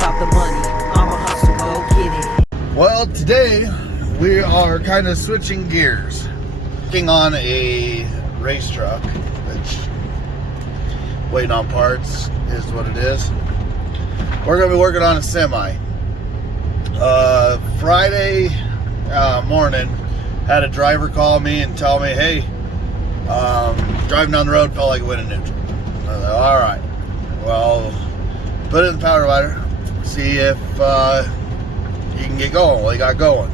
about the money. I'ma hustle, go get it. Well, today we are kind of switching gears. Working on a race truck, which waiting on parts is what it is. We're going to be working on a semi. Friday morning, had a driver call me and tell me, hey, driving down the road felt like it went in neutral. I was like, all right, well, put it in the power divider, see if you can get going. Well, he got going.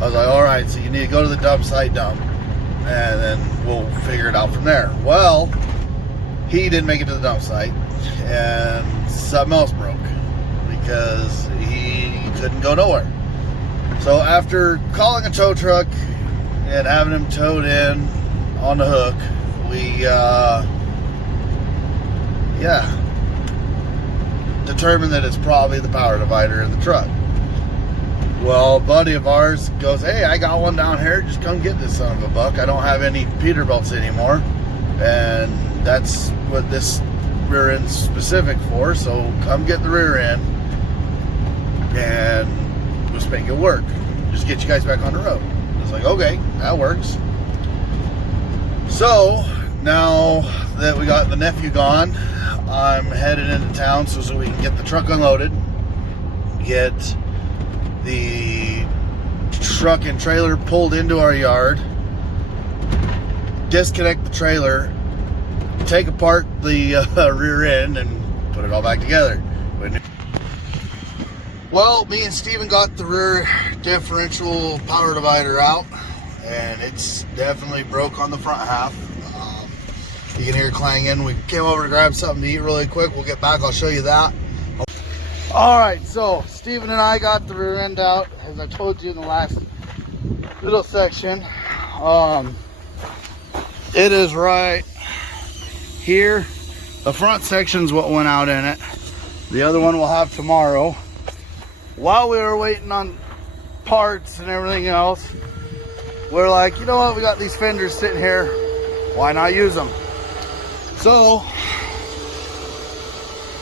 I was like, all right, so you need to go to the dump site dump, and then we'll figure it out from there. Well, he didn't make it to the dump site, and something else broke because he couldn't go nowhere. So after calling a tow truck and having him towed in on the hook, we determined that it's probably the power divider in the truck. Well, a buddy of ours goes, hey, I got one down here, just come get this son of a buck. I don't have any Peterbilts anymore, and that's what this rear end's specific for, so come get the rear end and let's make it work. Just get you guys back on the road. I was like, okay, that works. So now that we got the nephew gone, I'm headed into town so we can get the truck unloaded, get the truck and trailer pulled into our yard, disconnect the trailer, take apart the rear end, and put it all back together. Well, me and Steven got the rear differential power divider out, and it's definitely broke on the front half. You can hear it clanging. We came over to grab something to eat really quick. We'll get back, I'll show you that. All right, so Steven and I got the rear end out, as I told you in the last little section. It is right here. The front section's what went out in it. The other one we'll have tomorrow. While we were waiting on parts and everything else, we're like, you know what, we got these fenders sitting here, why not use them? So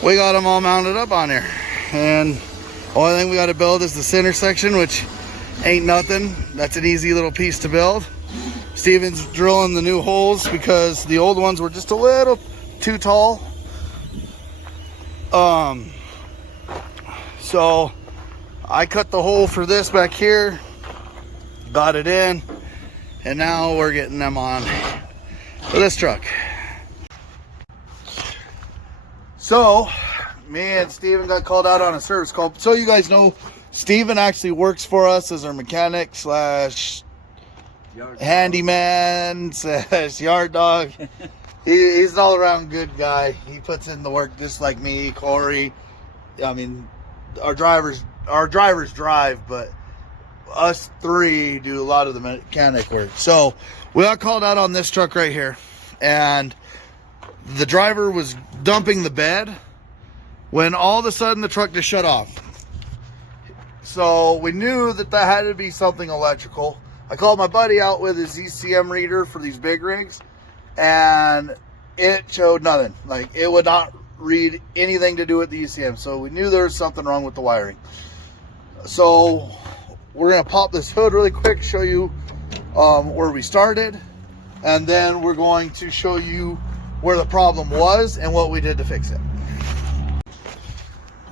we got them all mounted up on here, and the only thing we got to build is the center section, which ain't nothing. That's an easy little piece to build. Steven's drilling the new holes because the old ones were just a little too tall. So I cut the hole for this back here, got it in, and now we're getting them on for this truck. So me and Steven got called out on a service call. So you guys know, Steven actually works for us as our mechanic slash handyman slash yard dog. He's an all-around good guy. He puts in the work just like me, Corey. I mean, our drivers drive, but us three do a lot of the mechanic work. So we got called out on this truck right here, and the driver was dumping the bed when all of a sudden the truck just shut off. So we knew that that had to be something electrical. I called my buddy out with his ECM reader for these big rigs, and it showed nothing. Like, it would not read anything to do with the ECM. So we knew there was something wrong with the wiring. So we're gonna pop this hood really quick, show you where we started, and then we're going to show you where the problem was and what we did to fix it.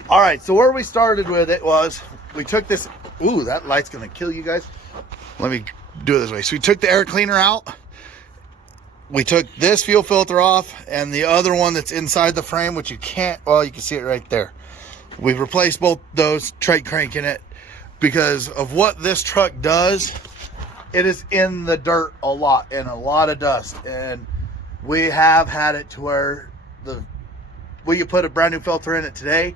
All right, so where we started with it was, we took this, ooh, that light's gonna kill you guys. Let me do it this way. So we took the air cleaner out, we took this fuel filter off, and the other one that's inside the frame, which you can't, well, you can see it right there. We've replaced both those, tried cranking it, because of what this truck does. It is in the dirt a lot, and a lot of dust, and we have had it to where when you put a brand new filter in it today,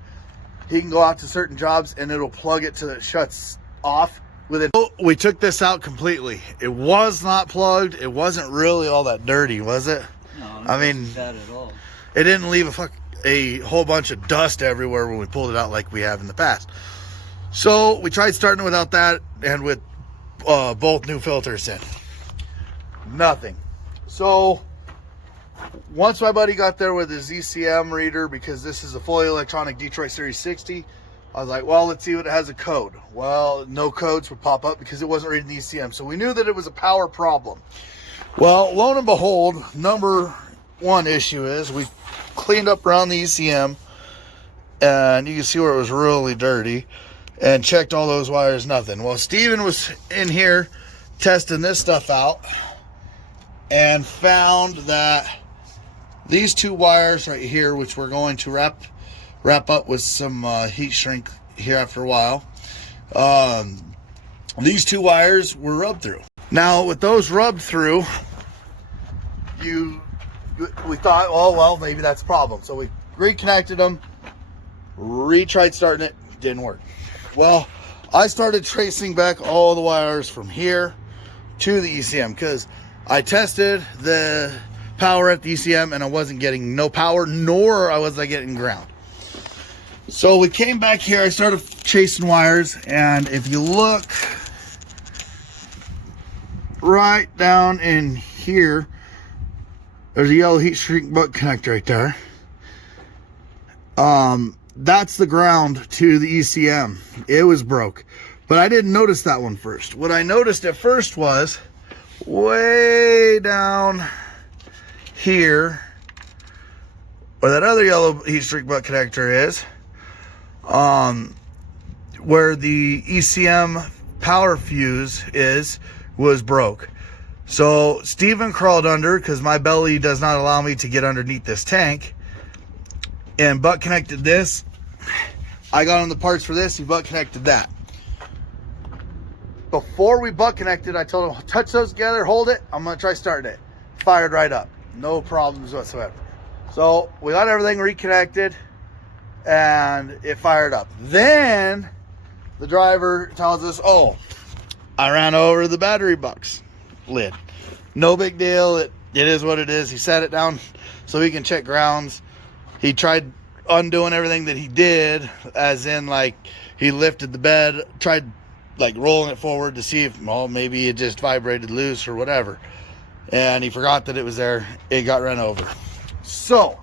he can go out to certain jobs and it'll plug it till it shuts off with it. We took this out completely. It was not plugged. It wasn't really all that dirty, was it? No, I mean, bad at all. It didn't leave a whole bunch of dust everywhere when we pulled it out like we have in the past. So we tried starting without that and with both new filters in. Nothing. So Once my buddy got there with his ECM reader, because this is a fully electronic Detroit Series 60, I was like, well, let's see what it has a code. Well, no codes would pop up because it wasn't reading the ECM. So we knew that it was a power problem. Well, lo and behold, number one issue is we cleaned up around the ECM, and you can see where it was really dirty, and checked all those wires, nothing. Well, Steven was in here testing this stuff out and found that these two wires right here, which we're going to wrap up with some heat shrink here after a while, these two wires were rubbed through. Now, with those rubbed through, we thought, oh, well, maybe that's a problem. So we reconnected them, retried starting it, didn't work. Well, I started tracing back all the wires from here to the ECM, because I tested the power at the ECM and I wasn't getting no power, nor was I getting ground. So we came back here, I started chasing wires, and if you look right down in here, there's a yellow heat shrink butt connector right there. That's the ground to the ECM. It was broke, but I didn't notice that one first. What I noticed at first was way down here, where that other yellow heat shrink butt connector is, where the ECM power fuse was broke. So Steven crawled under, because my belly does not allow me to get underneath this tank, and butt connected this. I got on the parts for this, he butt connected that. Before we butt connected, I told him, touch those together, hold it, I'm gonna try starting it. Fired right up, no problems whatsoever. So we got everything reconnected and it fired up. Then the driver tells us, oh, I ran over the battery box lid. No big deal, it is what it is. He set it down so he can check grounds. He tried undoing everything that he did, as in, like, he lifted the bed, tried like rolling it forward to see if, well, maybe it just vibrated loose or whatever, and he forgot that it was there. It got run over. So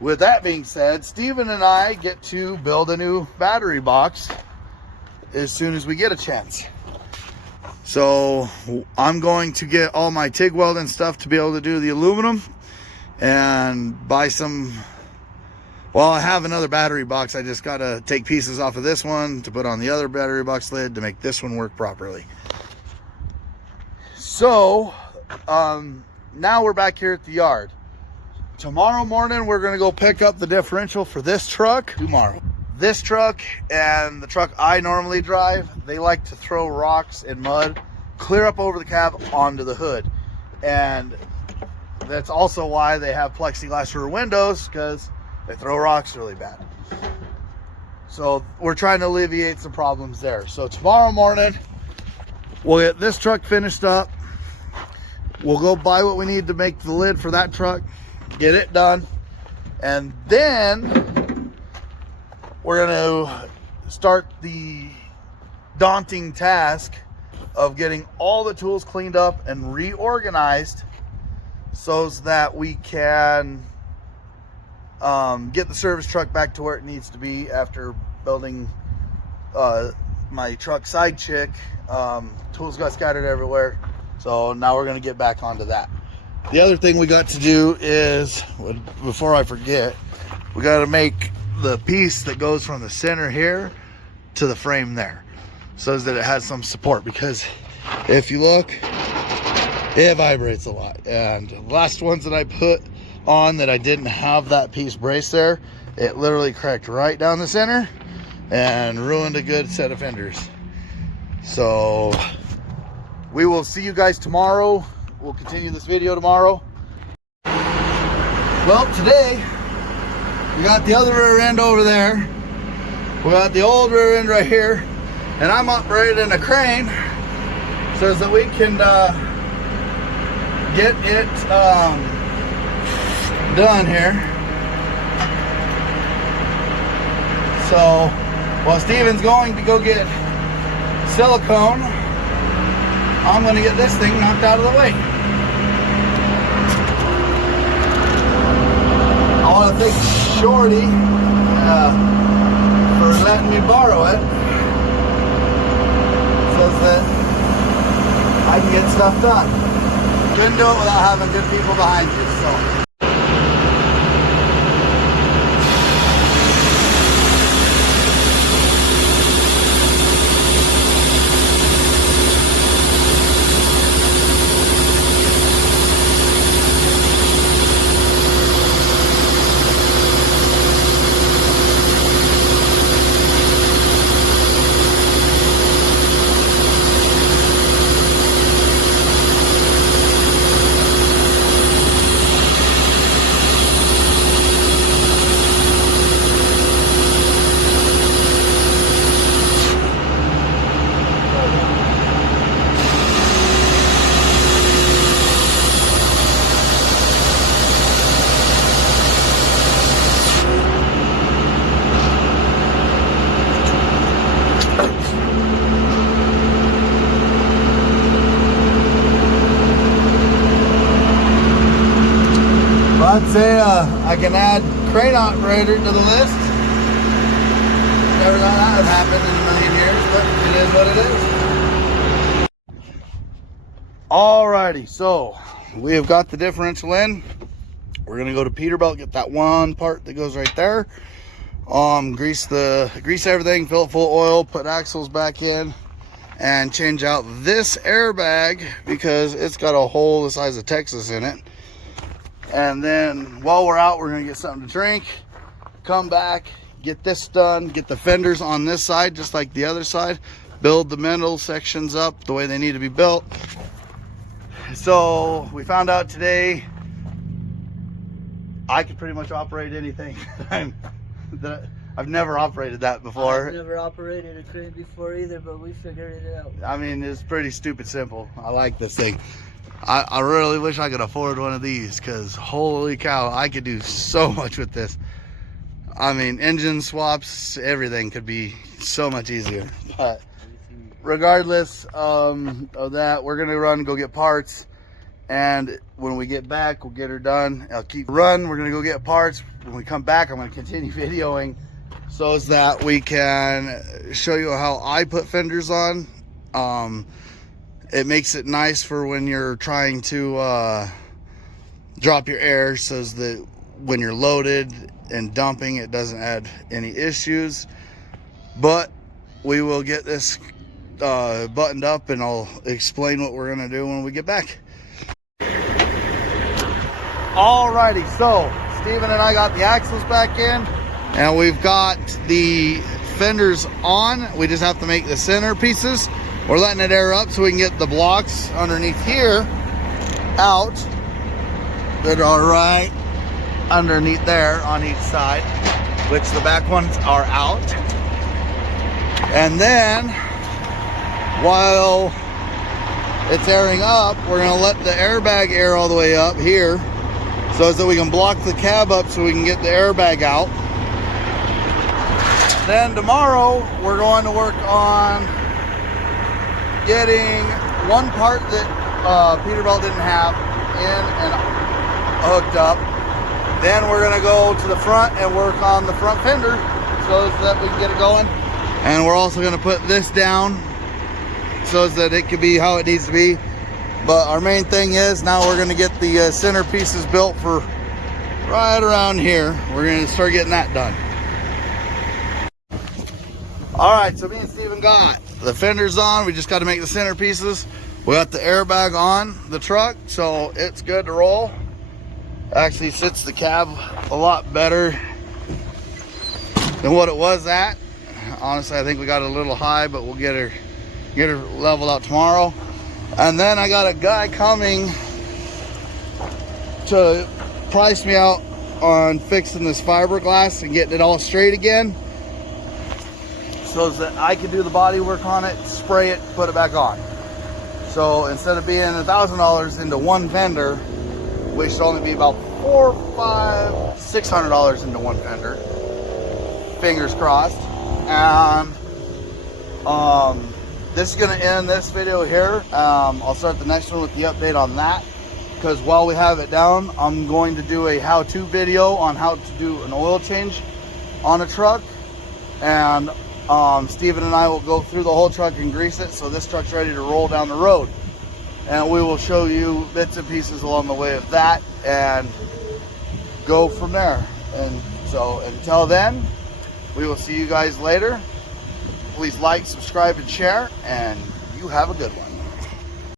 with that being said, Steven and I get to build a new battery box as soon as we get a chance. So I'm going to get all my TIG welding stuff to be able to do the aluminum, and buy some, well, I have another battery box. I just got to take pieces off of this one to put on the other battery box lid to make this one work properly. So now we're back here at the yard. Tomorrow morning, we're going to go pick up the differential for this truck. Tomorrow. This truck and the truck I normally drive, they like to throw rocks and mud clear up over the cab onto the hood. And that's also why they have plexiglass rear windows, because they throw rocks really bad. So we're trying to alleviate some problems there. So tomorrow morning, we'll get this truck finished up. We'll go buy what we need to make the lid for that truck, get it done, and then we're going to start the daunting task of getting all the tools cleaned up and reorganized, so that we can get the service truck back to where it needs to be after building my truck side chick. Tools got scattered everywhere, so now we're going to get back onto that. The other thing we got to do is, before I forget, we got to make the piece that goes from the center here to the frame there, so that it has some support, because if you look, it vibrates a lot. And the last ones that I put on that I didn't have that piece braced there, it literally cracked right down the center and ruined a good set of fenders. So we will see you guys tomorrow. We'll continue this video tomorrow. Well, today we got the other rear end over there, we got the old rear end right here, and I'm operating a crane so that we can get it done here. So while Steven's going to go get silicone, I'm going to get this thing knocked out of the way. thank Shorty for letting me borrow it. Says that I can get stuff done. Couldn't do it without having good people behind you, so. I'd say I can add crane operator to the list. Never thought that would happen in a million years, but it is what it is. Alrighty, so we have got the differential in. We're gonna go to Peterbilt, get that one part that goes right there. Grease everything, fill it full of oil, put axles back in, and change out this airbag because it's got a hole the size of Texas in it. And then while we're out, we're gonna get something to drink, come back, get this done, get the fenders on this side just like the other side, build the middle sections up the way they need to be built. So we found out today I could pretty much operate anything. I've never operated that before. I've never operated a crane before either, but we figured it out. I mean, it's pretty stupid simple. I like this thing. I really wish I could afford one of these because holy cow, I could do so much with this. I mean, engine swaps, everything could be so much easier. But regardless of that, we're gonna run, go get parts, and when we get back, we'll get her done. I'll keep run. We're gonna go get parts. When we come back, I'm gonna continue videoing so as that we can show you how I put fenders on. It makes it nice for when you're trying to drop your air so that when you're loaded and dumping, it doesn't add any issues. But we will get this buttoned up and I'll explain what we're gonna do when we get back. Alrighty, so Steven and I got the axles back in and we've got the fenders on. We just have to make the center pieces. We're letting it air up so we can get the blocks underneath here out that are right underneath there on each side, which the back ones are out. And then while it's airing up, we're gonna let the airbag air all the way up here so that we can block the cab up so we can get the airbag out. Then tomorrow we're going to work on getting one part that Peterbilt didn't have in and hooked up. Then we're gonna go to the front and work on the front fender so that we can get it going. And we're also gonna put this down so that it can be how it needs to be. But our main thing is now we're gonna get the center pieces built for right around here. We're gonna start getting that done. All right, so me and Steven got the fenders on. We just got to make the center pieces. We got the airbag on the truck, so it's good to roll. Actually sits the cab a lot better than what it was at. Honestly, I think we got it a little high, but we'll get her leveled out tomorrow. And then I got a guy coming to price me out on fixing this fiberglass and getting it all straight again, so that I can do the body work on it, spray it, put it back on. So instead of being $1,000 into one fender, we should only be about $400, $500, $600 into one fender. Fingers crossed. And this is gonna end this video here. I'll start the next one with the update on that. because while we have it down, I'm going to do a how-to video on how to do an oil change on a truck. And Steven and I will go through the whole truck and grease it so this truck's ready to roll down the road. And we will show you bits and pieces along the way of that and go from there. And so until then, we will see you guys later. Please like, subscribe, and share, and you have a good one.